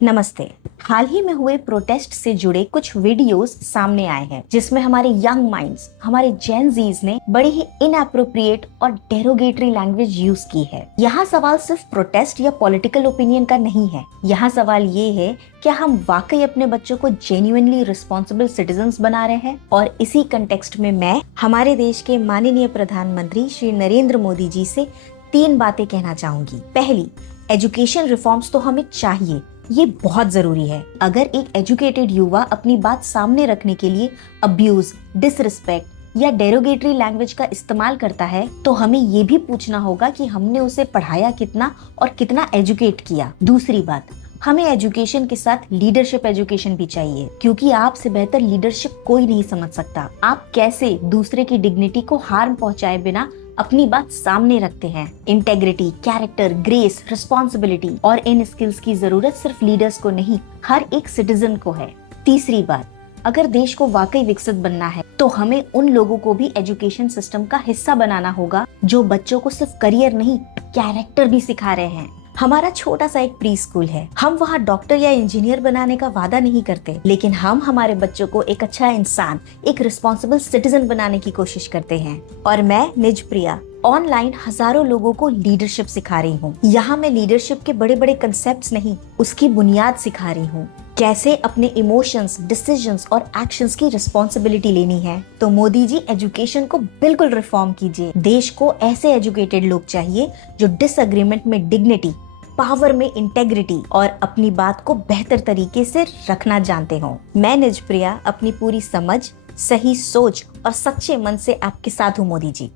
नमस्ते। हाल ही में हुए प्रोटेस्ट से जुड़े कुछ वीडियोस सामने आए हैं जिसमें हमारे यंग माइंड्स, हमारे जेन जीज ने बड़ी ही इनएप्रोप्रिएट और डेरोगेटरी लैंग्वेज यूज की है। यहाँ सवाल सिर्फ प्रोटेस्ट या पॉलिटिकल ओपिनियन का नहीं है। यहाँ सवाल ये है, क्या हम वाकई अपने बच्चों को जेन्युइनली रिस्पॉन्सिबल सिटीजन्स बना रहे हैं? और इसी कंटेक्स्ट में मैं हमारे देश के माननीय प्रधानमंत्री श्री नरेंद्र मोदी जी से 3 बातें कहना चाहूंगी। पहली, एजुकेशन रिफॉर्म्स तो हमें चाहिए, ये बहुत जरूरी है। अगर एक एजुकेटेड युवा अपनी बात सामने रखने के लिए अब्यूज, डिसरिस्पेक्ट या डेरोगेटरी लैंग्वेज का इस्तेमाल करता है तो हमें ये भी पूछना होगा कि हमने उसे पढ़ाया कितना और कितना एजुकेट किया। दूसरी बात, हमें एजुकेशन के साथ लीडरशिप एजुकेशन भी चाहिए, क्योंकि आपसे बेहतर लीडरशिप कोई नहीं समझ सकता। आप कैसे दूसरे की डिग्निटी को हार्म पहुंचाए बिना अपनी बात सामने रखते हैं। इंटेग्रिटी, कैरेक्टर, ग्रेस, रिस्पॉन्सिबिलिटी और इन स्किल्स की जरूरत सिर्फ लीडर्स को नहीं, हर एक सिटीजन को है। तीसरी बात, अगर देश को वाकई विकसित बनना है तो हमें उन लोगों को भी एजुकेशन सिस्टम का हिस्सा बनाना होगा जो बच्चों को सिर्फ करियर नहीं, कैरेक्टर भी सिखा रहे हैं। हमारा छोटा सा एक प्री स्कूल है। हम वहाँ डॉक्टर या इंजीनियर बनाने का वादा नहीं करते, लेकिन हम हमारे बच्चों को एक अच्छा इंसान, एक रिस्पॉन्सिबल सिटीजन बनाने की कोशिश करते हैं। और मैं निज प्रिया ऑनलाइन हजारों लोगों को लीडरशिप सिखा रही हूँ। यहाँ मैं लीडरशिप के बड़े बड़े कंसेप्ट्स नहीं, उसकी बुनियाद सिखा रही हूँ। कैसे अपने इमोशंस, डिसीजंस और एक्शंस की रिस्पॉन्सिबिलिटी लेनी है। तो मोदी जी, एजुकेशन को बिल्कुल रिफॉर्म कीजिए। देश को ऐसे एजुकेटेड लोग चाहिए जो डिसएग्रीमेंट में डिग्निटी, पावर में इंटेग्रिटी और अपनी बात को बेहतर तरीके से रखना जानते हो। मैं निज प्रिया अपनी पूरी समझ, सही सोच और सच्चे मन से आपके साथ हूँ मोदी जी।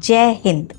जय हिंद।